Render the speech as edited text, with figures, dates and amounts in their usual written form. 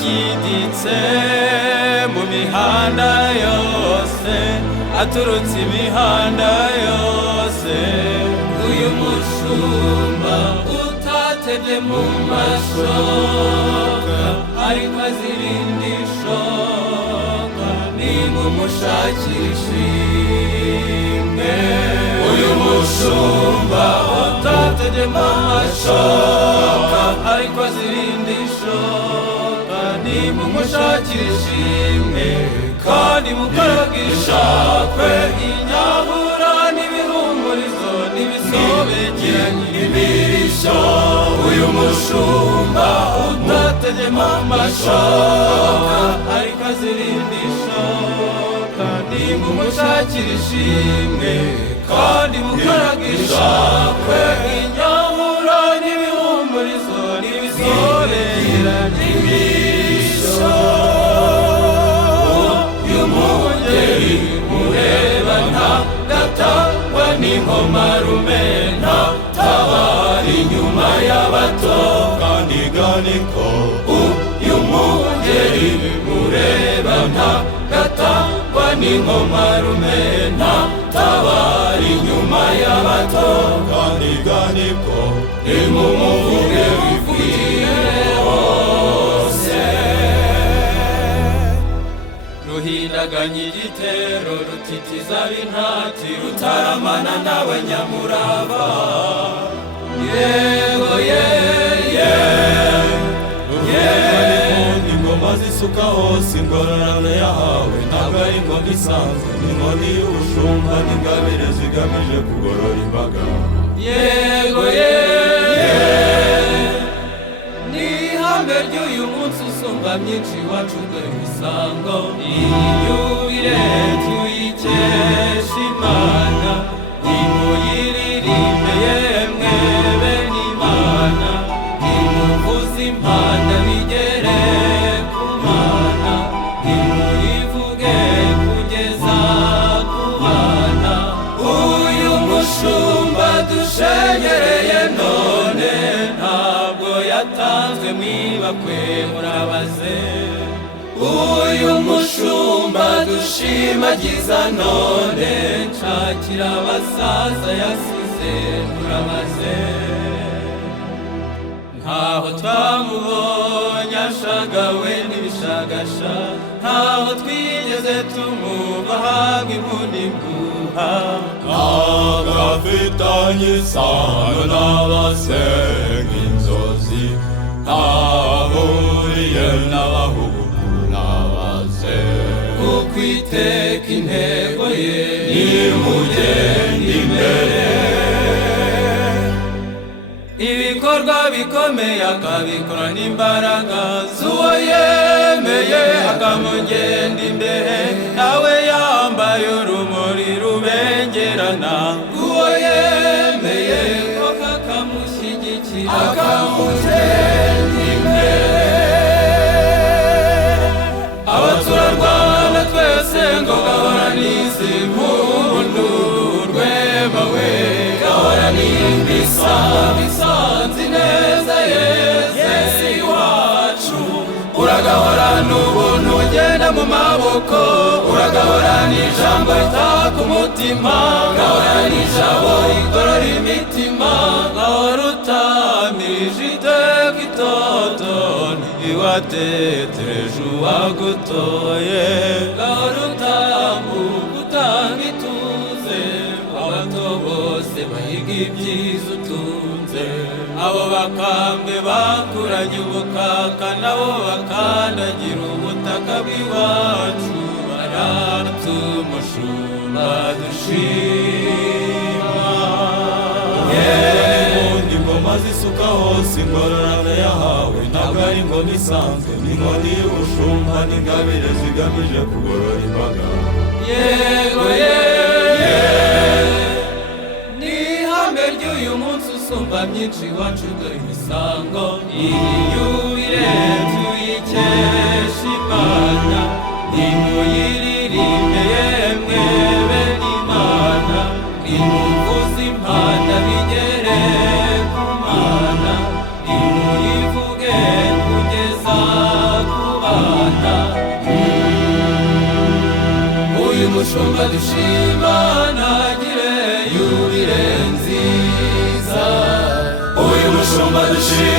ashyiditse mu mihanda yose, aturutse imihanda yose. Uyu mushumba utatebye mu mashoka, ariko azirinda ishoka, nimumushakire ishimwe. Uyu mushumba utatebye mu mashoka, ariko azirinda ishoka, nimumushakire ishimwe. Kandi mukaragisha kwe inyabura n'ibihumurizo n'ibisobekeranye imirisho. Uyu mushumba utatebye mu mashoka, ariko azirinda ishoka, nimumushakire ishimwe. Kandi mukaragisha kwe inyabura n'ibihumurizo n'ibisobekeranye imirisho. Mureba ntagatangwa n'inkomarume, ntatabara inyuma y'abato. Kandi ganiko uyu mungeri mureba ntagatangwa n'inkomarume, ntatabara inyuma y'abato. Kandi ganiko nimumuvuge wivugire hose. Ruhindaganya igitero, rutitiza ab'intati, rutaramana n'abanyamurava. Yego yeye ingoma zisuka hose, ingororano yahawe ntabwo ari ingoma isanzwe, n'inkoni y'ubushumba n'ingabire zigamije kugorora imbaga. Yego yeye ni ihame ry'uyu munsi usumba myinshi iwacu dore imisango. Iyubire tuyikesha Imana, nimuyiririmbe yemwe bene Imana, nimuvuze impanda bigere ku Mana, nimuyivuge kugeza ku bana. Uyu mushumba dushengereye none, ntabwo yatanzwe mwibakwe murabaze. Uyu mushumba dushimagiza none, nshakira abasaza yasize murabaze. Ntaho twamubonye ashagawe n'ibishagasha, ntaho twigeze tumwumva ahabwa impundu impuha. Ntabwo afitanye isano n'abasenga inzozi, ntahuriye n'abahugu n'abaze. Kuko iteka intego ye nimugenda imbere, ibikorwa bikomeye akabikora n'imbaraga z'uwo yemeye akamugenda imbere. Nawe yambaye urumuri rubengerana, uwo yemeye ko kakamushyigikira akamugenda imbere. Abaturarwanda twese ngo gahoranize impundu, rwema we gahoranize bisanze neza. Yesu iwacu uragahorana ubuntu bugenda mu maboko, uragahorana ijambo ritaha ku mutima, gahorana ijambo rigorora imitima. Gahora utamirije iteka itoto, ntiwatetereje uwagutoye. Gahora utambuka utanga ituze, abato bose bahiga ibyiza utunze. Abo bakambwe bakuranye ubukaka, nabo bakandagira ubutaka bw'iwacu, baratumushumba dushima. Ingoma zisuka hose, ingororano yahawe ntabwo ari ingoma isanzwe, n'inkoni y'ubushumba n'ingabire zigamije kugorora imbaga. Yego yeye ni ihame ry'uyu munsi usumba myinshi iwacu dore imisango. Iyubire tuyikesha Imana, nimuyiririmbe yemwe bene Imana, nimuvuze impanda bigere ku Mana, nimuyivuge kugeza ku mushumba dushima nagire yubile nziza, uyu mushumba dushima